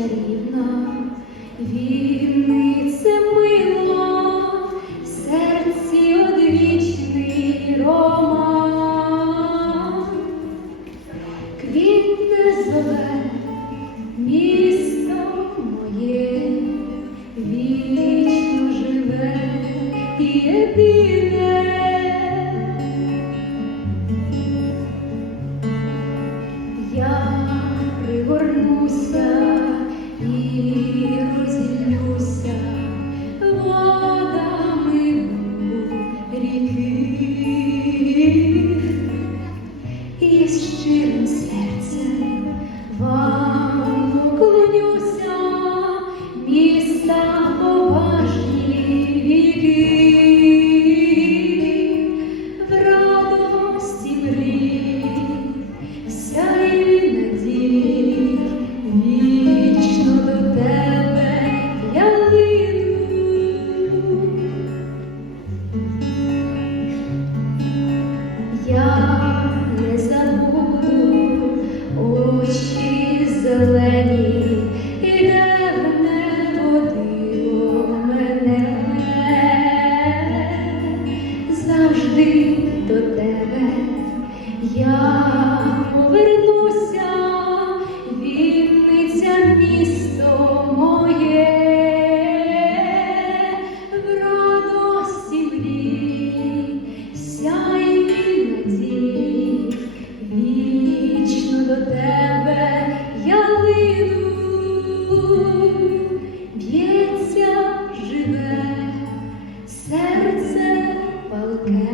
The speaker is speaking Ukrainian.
чарівна, вільниця мила, в серці одвічний роман. квітне зове місто моє, вічно живе і є. місто моє, в радості мрій, вічно до тебе я лину, живе, серце палке.